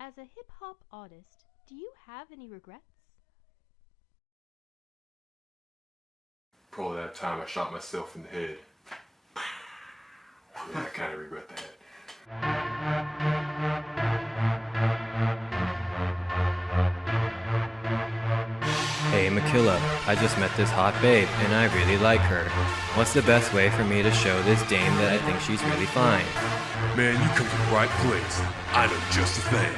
As a hip-hop artist, do you have any regrets? Probably that time I shot myself in the head. Yeah, I kind of regret that. Hey Makilla, I just met this hot babe, and I really like her. What's the best way for me to show this dame that I think she's really fine? Man, you come to the right place. I know just the thing.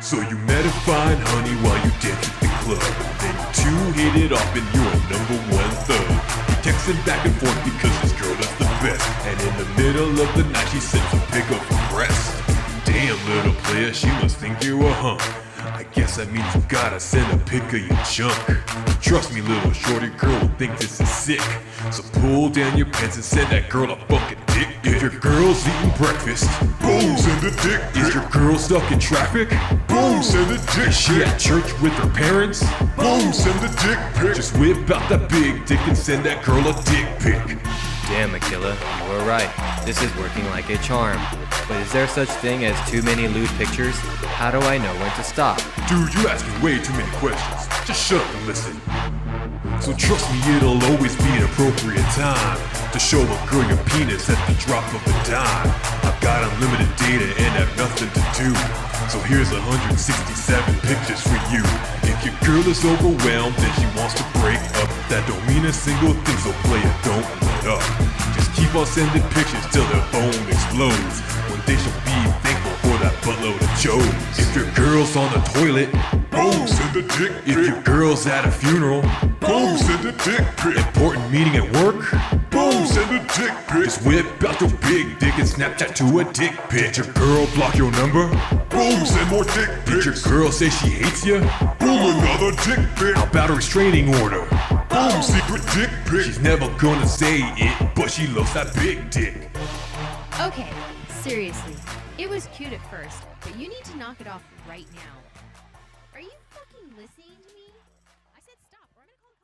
So you met a fine honey while you danced at the club. Then you two hit it off and you're a number one thug. Texting back and forth because this girl is the best. And in the middle of the night she sends a pic of her breast. Damn little player, she must think you're a hunk. I guess that means you gotta send a pic of your junk. Trust me, little shorty girl will think this is sick. So pull down your pants and send that girl a fucking dick. If your girl's eating breakfast, boom, send a dick pic. Is your girl stuck in traffic? Boom, send a dick. Is she at church with her parents? Boom, send a dick pic. Just whip out that big dick and send that girl a dick pic. Damn Makilla, you were right. This is working like a charm. But is there such thing as too many lewd pictures? How do I know when to stop? Dude, you're asking way too many questions. Just shut up and listen. So trust me, it'll always be an appropriate time to show a girl your penis at the drop of a dime. I've got unlimited data and have nothing to do. So here's 167 pictures for you. If your girl is overwhelmed and she wants to break up, that don't mean a single thing, so player, don't let up. Just keep on sending pictures till their phone explodes. One day she'll be thankful for that buttload of Joes. If your girl's on the toilet, boom, send a dick pic. If your girl's at a funeral, boom, send a dick pic. Important meeting at work, boom, send a dick pic. Just whip out your big dick and Snapchat to a dick pic. Did your girl block your number? Boom, send more dick pics. Did your girl say she hates you? Boom, another dick pic. How about a restraining order? Boom, secret dick pic. She's never gonna say it, but she loves that big dick. Okay, seriously. It was cute at first, but you need to knock it off right now. Are you fucking listening to me? I said stop, or I'm gonna call the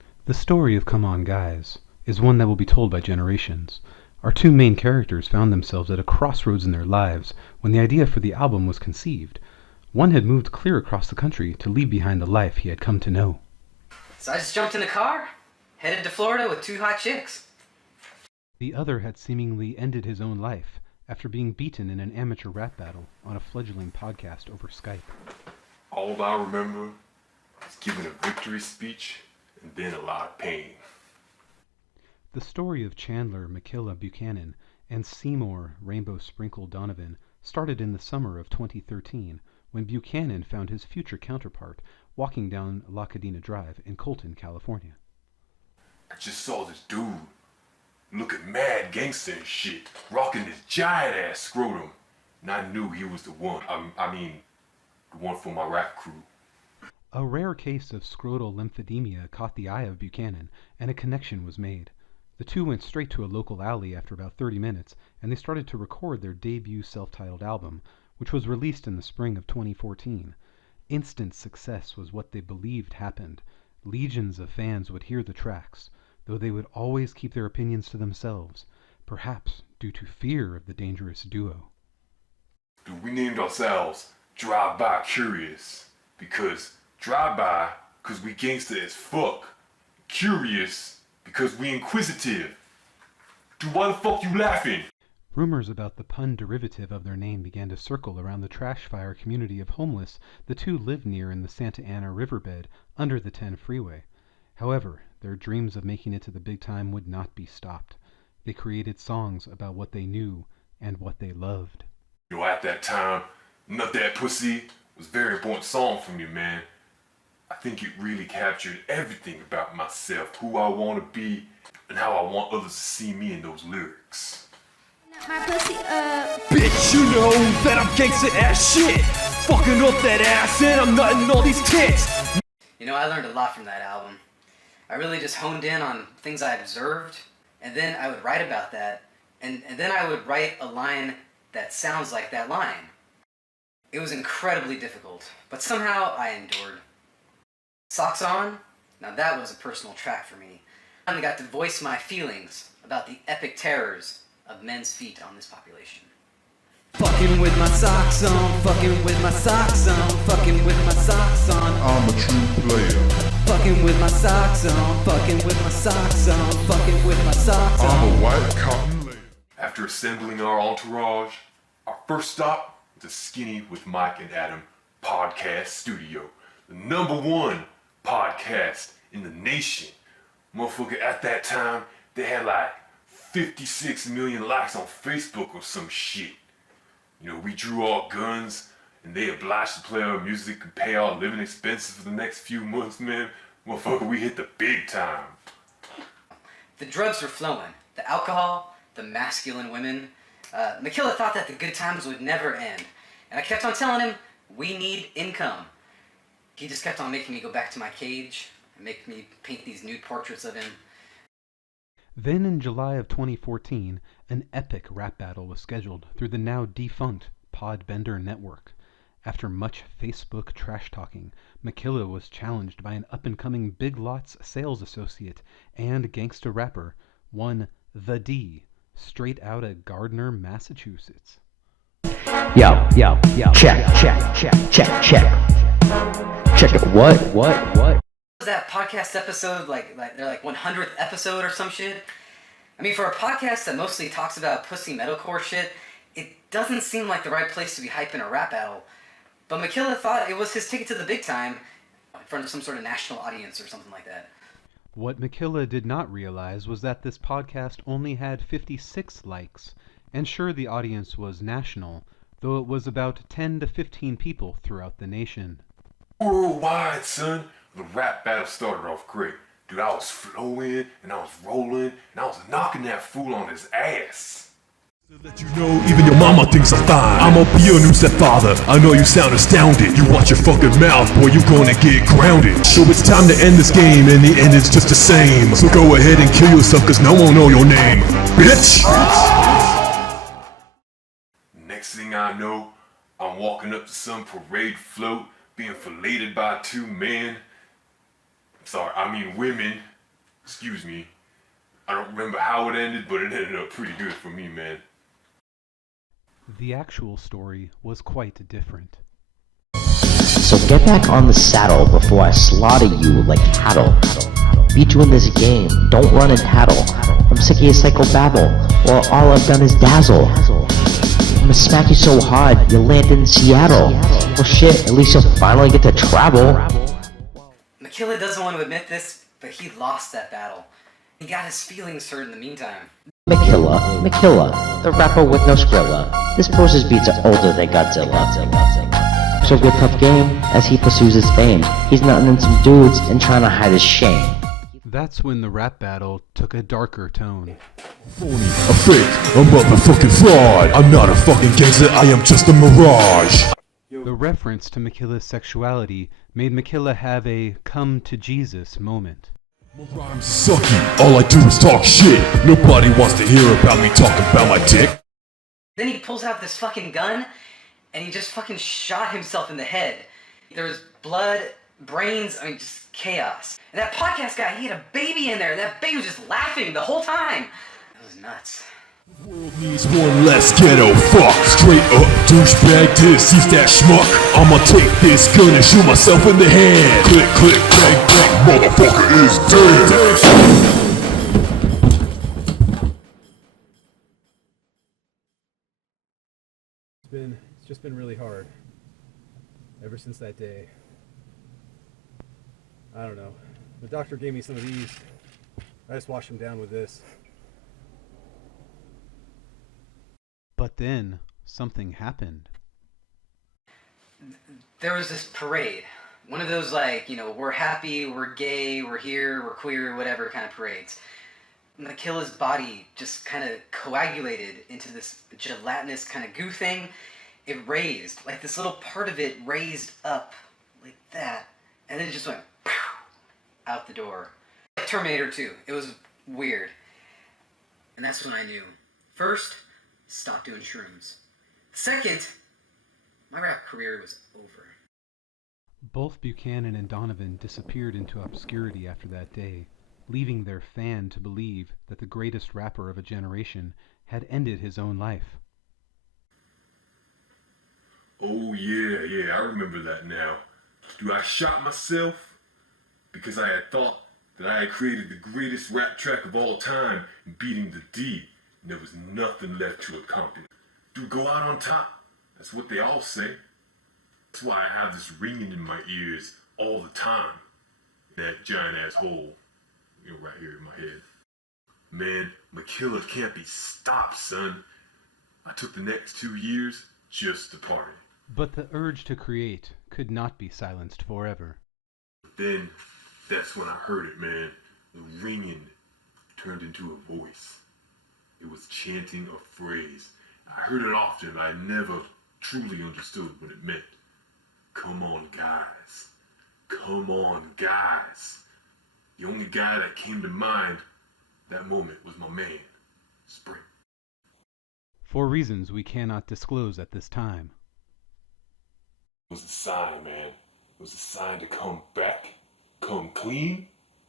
cops. The story of Come On Guys is one that will be told by generations. Our two main characters found themselves at a crossroads in their lives when the idea for the album was conceived. One had moved clear across the country to leave behind the life he had come to know. So I just jumped in the car, headed to Florida with two hot chicks. The other had seemingly ended his own life after being beaten in an amateur rap battle on a fledgling podcast over Skype. All I remember is giving a victory speech and then a lot of pain. The story of Chandler Makilla Buchanan and Seymour Rainbow Sprinkle Donovan started in the summer of 2013 when Buchanan found his future counterpart walking down La Cadena Drive in Colton, California. I just saw this dude looking mad gangster and shit, rocking this giant ass scrotum, and I knew he was the one. I mean, the one for my rap crew. A rare case of scrotal lymphedema caught the eye of Buchanan, and a connection was made. The two went straight to a local alley after about 30 minutes, and they started to record their debut self-titled album, which was released in the spring of 2014. Instant success was what they believed happened. Legions of fans would hear the tracks, though they would always keep their opinions to themselves, perhaps due to fear of the dangerous duo. Dude, we named ourselves Drive By Curious because drive by because we gangster as fuck, curious because we inquisitive. Dude, why the fuck you laughing? Rumors about the pun derivative of their name began to circle around the trash fire community of homeless the two lived near in the Santa Ana riverbed under the 10 freeway. However, their dreams of making it to the big time would not be stopped. They created songs about what they knew and what they loved. You know, at that time, Nut That Pussy was a very important song for me, man. I think it really captured everything about myself, who I want to be, and how I want others to see me in those lyrics. My pussy Bitch, you know that I'm gangsta ass shit. Fucking up that ass and I'm nutting all these tits. You know, I learned a lot from that album. I really just honed in on things I observed, and then I would write about that, and then I would write a line that sounds like that line. It was incredibly difficult, but somehow I endured. Socks On? Now that was a personal track for me. I got to voice my feelings about the epic terrors of men's feet on this population. Fucking with my socks on, fucking with my socks on, fucking with my socks on. I'm a true player. Fucking with my socks on, fucking with my socks on, fucking with my socks on. I'm a white cotton layer. After assembling our entourage, our first stop was the Skinny with Mike and Adam podcast studio. The #1 podcast in the nation. Motherfucker, at that time, they had like 56 million likes on Facebook or some shit. You know, we drew all guns, and they obliged to play our music and pay our living expenses for the next few months, man. Motherfucker, we hit the big time. The drugs were flowing. The alcohol, the masculine women. Makilla thought that the good times would never end. And I kept on telling him, we need income. He just kept on making me go back to my cage and make me paint these nude portraits of him. Then in July of 2014, an epic rap battle was scheduled through the now defunct Podbender network. After much Facebook trash talking, Makilla was challenged by an up-and-coming Big Lots sales associate and gangster rapper, one The D, straight out of Gardner, Massachusetts. Yo, check. Check it, what? Was that podcast episode like their 100th episode or some shit? I mean, for a podcast that mostly talks about pussy metalcore shit, it doesn't seem like the right place to be hyping a rap battle. But Makilla thought it was his ticket to the big time in front of some sort of national audience or something like that. What Makilla did not realize was that this podcast only had 56 likes, and sure, the audience was national, though it was about 10 to 15 people throughout the nation. Worldwide, son. The rap battle started off great. Dude, I was flowing, and I was rolling, and I was knocking that fool on his ass. To let you know, even your mama thinks I'm fine. I'm a be your new stepfather. I know you sound astounded. You watch your fucking mouth, boy, you gonna get grounded. So it's time to end this game, and the end is just the same. So go ahead and kill yourself, cause no one know your name, bitch! Next thing I know, I'm walking up to some parade float, being filleted by 2 men. Women. Excuse me. I don't remember how it ended, but it ended up pretty good for me, man. The actual story was quite different. So get back on the saddle before I slaughter you like cattle. Beat you in this game, don't run and tattle. I'm sick of your psychobabble, or all I've done is dazzle. I'ma smack you so hard, you'll land in Seattle. Well shit, at least you'll finally get to travel. Makilla doesn't want to admit this, but he lost that battle. He got his feelings hurt in the meantime. Makilla, the rapper with no Skrilla. This bro's beats are older than Godzilla. So good tough game, as he pursues his fame. He's nutting in some dudes and trying to hide his shame. That's when the rap battle took a darker tone. Phony, a fake, a motherfucking fraud. I'm not a fucking gangster, I am just a mirage. The reference to Makilla's sexuality made Makilla have a come-to-Jesus moment. My rhymes sucky, all I do is talk shit. Nobody wants to hear about me talking about my dick. Then he pulls out this fucking gun, and he just fucking shot himself in the head. There was blood, brains, just chaos. And that podcast guy, he had a baby in there, and that baby was just laughing the whole time. It was nuts. The world needs one less ghetto fuck. Straight up douchebag to seize that schmuck. I'ma take this gun and shoot myself in the head. Click, click, bang, bang, motherfucker is dead. It's just been really hard ever since that day. I don't know. The doctor gave me some of these. I just washed them down with this. But then, something happened. There was this parade. One of those we're happy, we're gay, we're here, we're queer, whatever kind of parades. Makilla's body just kind of coagulated into this gelatinous kind of goo thing. It raised, like this little part of it raised up like that, and then it just went out the door. Like Terminator 2. It was weird. And that's when I knew. First, stop doing shrooms. Second, my rap career was over. Both Buchanan and Donovan disappeared into obscurity after that day, leaving their fan to believe that the greatest rapper of a generation had ended his own life. Oh yeah, I remember that now. Dude, I shot myself because I had thought that I had created the greatest rap track of all time, beating the D, and there was nothing left to accomplish. Dude, go out on top. That's what they all say. That's why I have this ringing in my ears all the time. That giant ass hole, right here in my head. Man, Makilla can't be stopped, son. I took the next 2 years just to party. But the urge to create could not be silenced forever. But then, that's when I heard it, man. The ringing turned into a voice. It was chanting a phrase. I heard it often, but I never truly understood what it meant. Come on, guys. Come on, guys. The only guy that came to mind that moment was my man, Spring. For reasons we cannot disclose at this time. It was a sign, man. It was a sign to come back, come clean,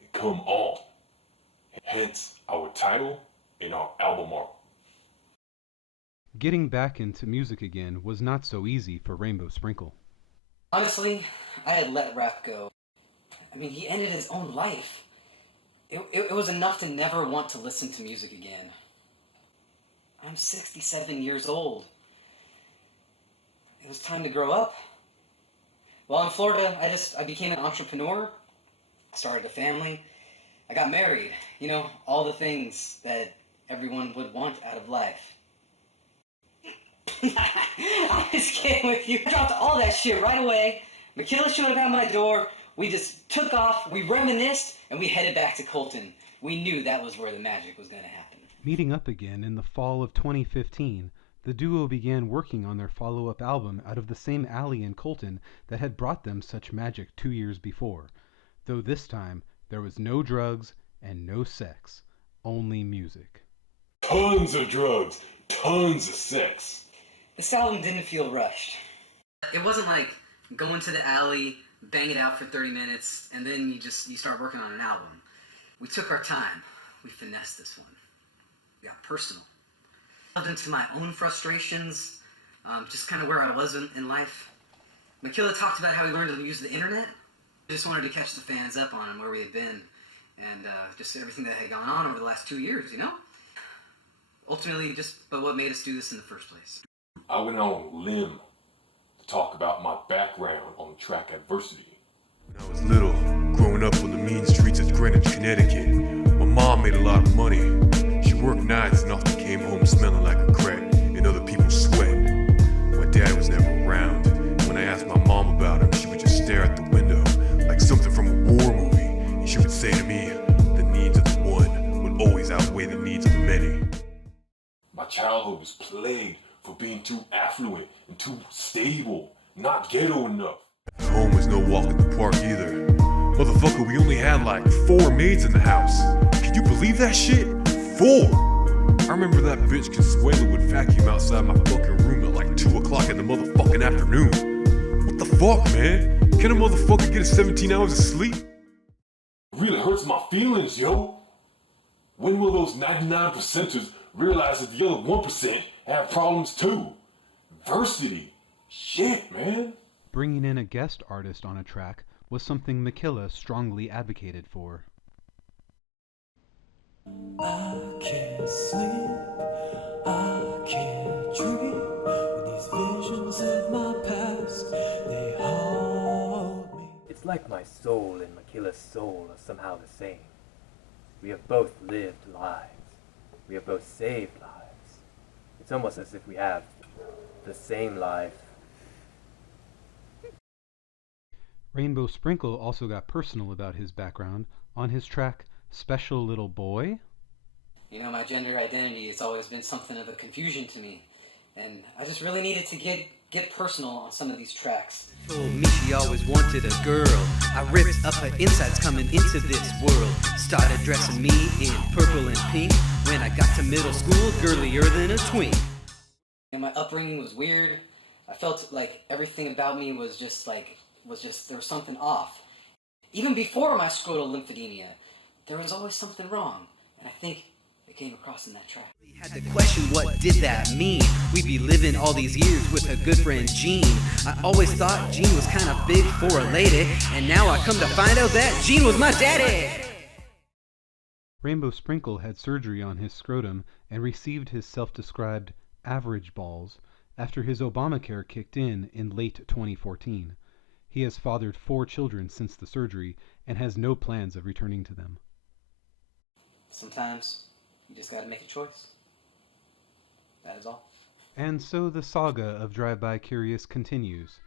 and come on. Hence our title and our album art. Getting back into music again was not so easy for Rainbow Sprinkle. Honestly, I had let rap go. I mean, he ended his own life. It was enough to never want to listen to music again. I'm 67 years old. It was time to grow up. While in Florida, I became an entrepreneur. I started a family. I got married. You know, all the things that everyone would want out of life. I was kidding with you. I dropped all that shit right away. Makilla showed up at my door. We just took off, we reminisced, and we headed back to Colton. We knew that was where the magic was going to happen. Meeting up again in the fall of 2015, the duo began working on their follow-up album out of the same alley in Colton that had brought them such magic 2 years before. Though this time, there was no drugs and no sex, only music. Tons of drugs, tons of sex. This album didn't feel rushed. It wasn't like going to the alley, bang it out for 30 minutes, and then you start working on an album. We took our time. We finessed this one. We got personal. I delved into my own frustrations, just kind of where I was in life. Makilla talked about how he learned to use the internet. I just wanted to catch the fans up on where we had been and just everything that had gone on over the last 2 years, you know? Ultimately, but what made us do this in the first place. I went out on a limb to talk about my background on the track Adversity. When I was little, growing up on the mean streets of Greenwich, Connecticut, my mom made a lot of money. She worked nights and often came home smelling like a crack and other people's sweat. My dad was never around. When I asked my mom about him, she would just stare out the window like something from a war movie. And she would say to me, the needs of the one would always outweigh the needs of the many. My childhood was plagued for being too affluent and too stable, not ghetto enough. Home was no walk in the park either. Motherfucker, we only had like 4 maids in the house. Can you believe that shit? 4! I remember that bitch Consuelo would vacuum outside my fucking room at like 2 o'clock in the motherfucking afternoon. What the fuck, man? Can a motherfucker get 17 hours of sleep? It really hurts my feelings, yo. When will those 99%ers realize that the other 1% have problems too? Adversity. Shit, man. Bringing in a guest artist on a track was something Makilla strongly advocated for. I can't sleep, I can't dream. When these visions of my past, they haunt me. It's like my soul and Makilla's soul are somehow the same. We have both lived lives. We have both saved lives. It's almost as if we have the same life. Rainbow Sprinkle also got personal about his background on his track Special Little Boy. You know, my gender identity has always been something of a confusion to me, and I just really needed to get personal on some of these tracks. Told me she always wanted a girl. I ripped up her insides coming into this world. Started dressing me in purple and pink. When I got to middle school, girlier than a twink. And my upbringing was weird. I felt like everything about me was just there was something off. Even before my scrotal lymphedema, there was always something wrong. And I think it came across in that truck. Had to question what did that mean. We'd be living all these years with a good friend Gene. I always thought Gene was kind of big for a lady, and now I come to find out that Gene was my daddy. Rainbow Sprinkle had surgery on his scrotum and received his self-described average balls after his Obamacare kicked in late 2014. He has fathered 4 children since the surgery and has no plans of returning to them. Sometimes you just gotta make a choice. That is all. And so the saga of Drive-By Curious continues.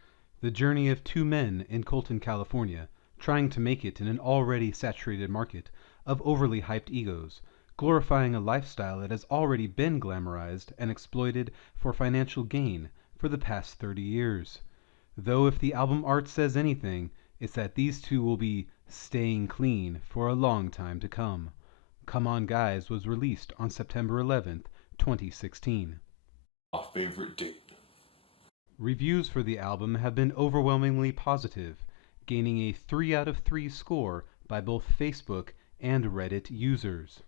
The journey of 2 men in Colton, California, trying to make it in an already saturated market of overly hyped egos, glorifying a lifestyle that has already been glamorized and exploited for financial gain for the past 30 years. Though if the album art says anything, it's that these 2 will be staying clean for a long time to come. Come On Guys was released on September 11th, 2016. My favorite date. Reviews for the album have been overwhelmingly positive, gaining a 3 out of 3 score by both Facebook and Reddit users.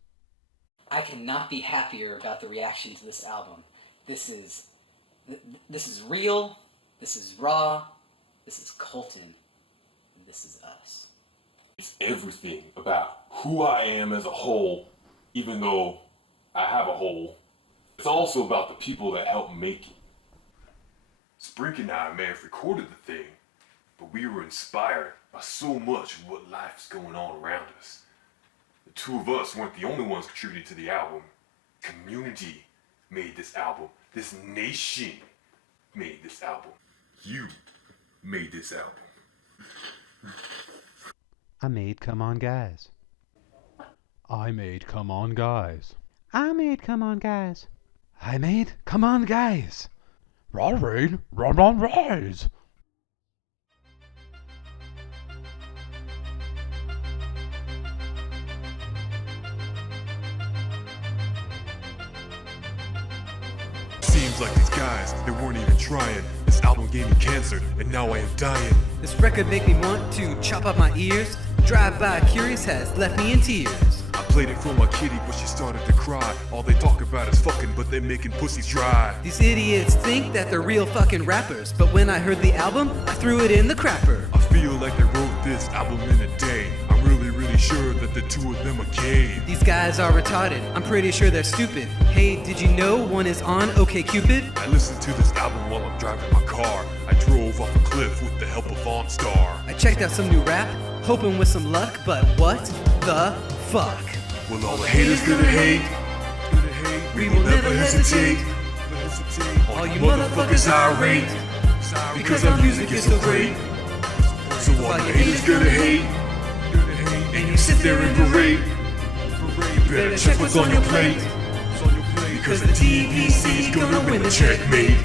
I cannot be happier about the reaction to this album. This is real, this is raw, this is Colton, and this is us. It's everything about who I am as a whole, even though I have a whole. It's also about the people that helped make it. Sprink and I may have recorded the thing, but we were inspired by so much of what life's going on around us. The 2 of us weren't the only ones contributing to the album. Community made this album. This nation made this album. You made this album. I made Come On Guys. I made Come On Guys. I made Come On Guys. I made Come On Guys. Ride, run on rise. Seems like these guys, they weren't even trying. This album gave me cancer, and now I am dying. This record make me want to chop up my ears. Drive-By Curious has left me in tears. I played it for my kitty, but she started to cry. All they talk about is fucking, but they making pussies dry. These idiots think that they're real fucking rappers, but when I heard the album, I threw it in the crapper. I feel like they wrote this album in a day. I'm really sure that the 2 of them are gay. These guys are retarded, I'm pretty sure they're stupid. Hey, did you know one is on OkCupid? I listened to this album while I'm driving my car. I drove off a cliff with the help of OnStar. I checked out some new rap, hoping with some luck, but what the fuck? Well, all the haters gonna hate. We will never hesitate. All you motherfuckers irate, because our music is so great. So all the haters gonna hate. And you sit there and berate. You better check what's on your plate. Because the DPC's gonna win the checkmate.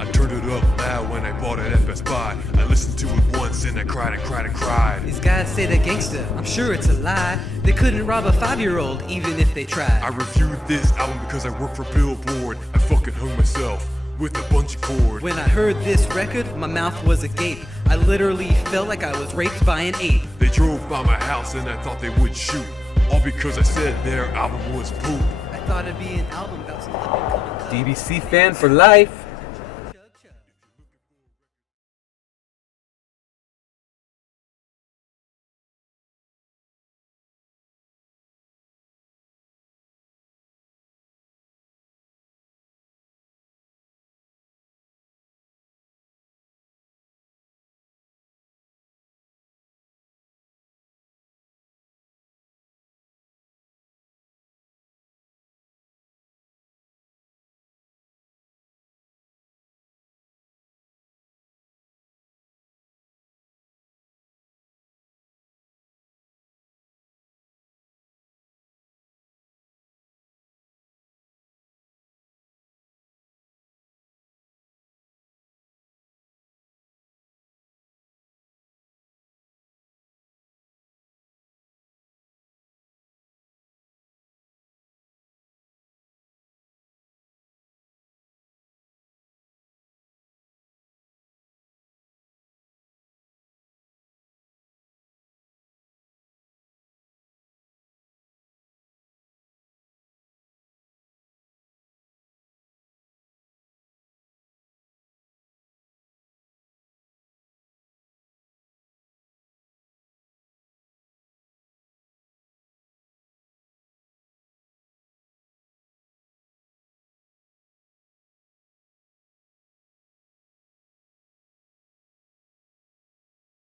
I turned it up loud when I bought it at Best Buy. I listened to it once and I cried and cried and cried. These guys say they're gangster, I'm sure it's a lie. They couldn't rob a 5-year-old even if they tried. I reviewed this album because I work for Billboard. I fucking hung myself with a bunch of cord. When I heard this record, my mouth was agape. I literally felt like I was raped by an ape. They drove by my house and I thought they would shoot. All because I said their album was poop. I thought it'd be an album about some up-and-coming DBC fan for life.